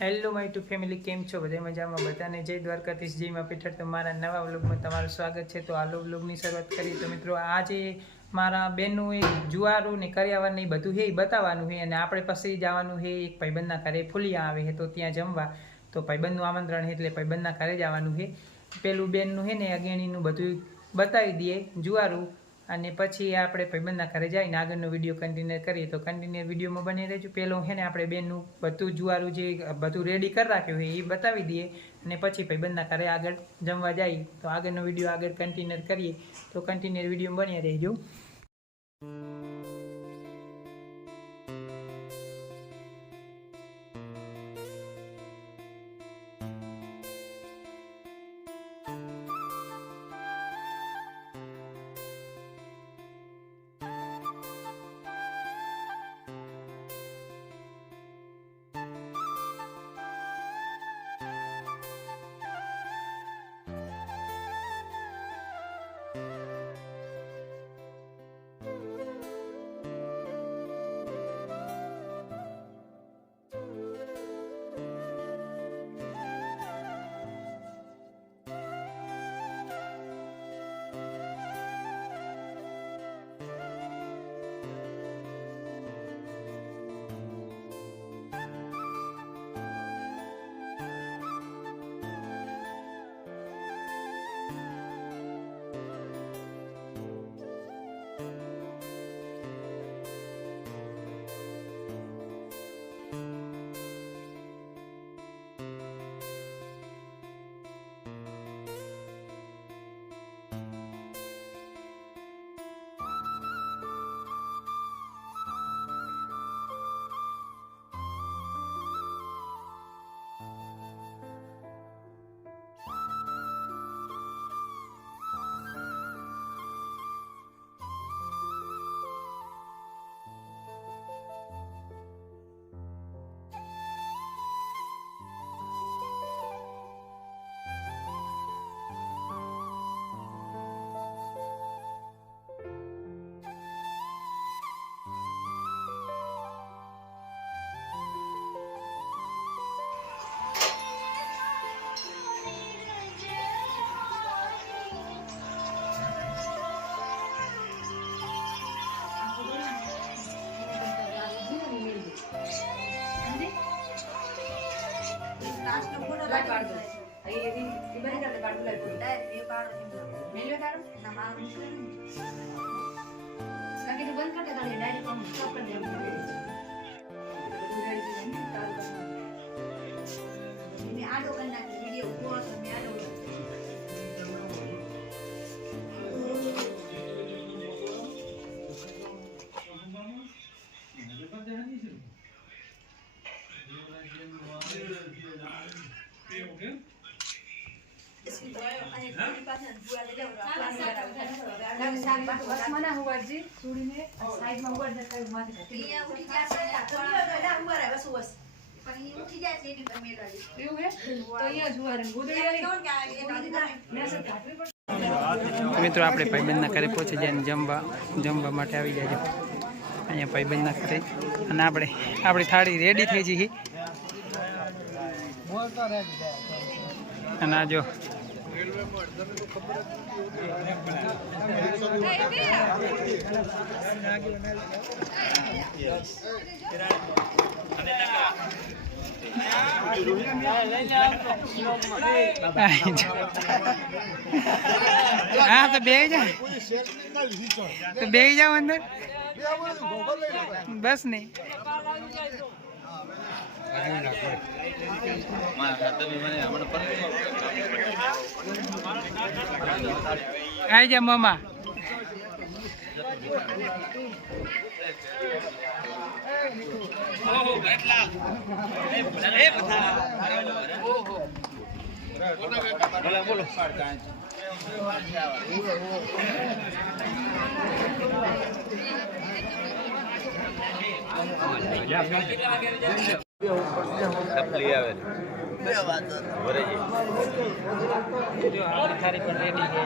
Hello my two family, કેમ છો? બધા મજામાં? બધાને જય દ્વારકાધીશ, જય માં પીઠળ. તો મારા નવા વ્લોગમાં તમારું સ્વાગત છે. તો આ વ્લોગની શરૂઆત કરીએ. તો મિત્રો, આજે મારા બેનનું એ જુવારું ને કરિયાવર ને બધું છે એ બતાવવાનું છે. અને આપણે પછી જવાનું છે એક ભાઈબંધના ઘરે, ફુલિયા આવે છે તો ત્યાં જમવા. તો ભાઈબંધનું આમંત્રણ છે એટલે ભાઈબંધના ઘરે જવાનું છે. પેલું બેનનું છે ને અગેણીનું બધું બતાવી દઈએ જુવારું, અને પછી આપણે ભાઈબંધના ઘરે જઈને આગળનો વિડીયો કન્ટિન્યુ કરીએ. તો કન્ટિન્યુ વિડીયોમાં બની રહેજો. પહેલું છે ને આપણે બેનનું બધું જુવારું જે બધું રેડી કરી રાખ્યું હોય એ બતાવી દઈએ, અને પછી ભાઈબંધના ઘરે આગળ જમવા જઈએ. તો આગળનો વિડીયો આગળ કન્ટિન્યુ કરીએ. તો કન્ટિન્યુ વિડીયોમાં બની રહેજો. મિત્રો, આપણે ભાઈબંધના ઘરે પહોંચી જાય જમવા માટે આવી જાય. અહીંયા ભાઈબંધના ઘરે, અને આપણી થાળી રેડી થઈ જઈ. અને આ જો હા, તો બે જાઓ અંદર, બસ નહીં. આવી જા મામા. થાળી પણ રેડી છે.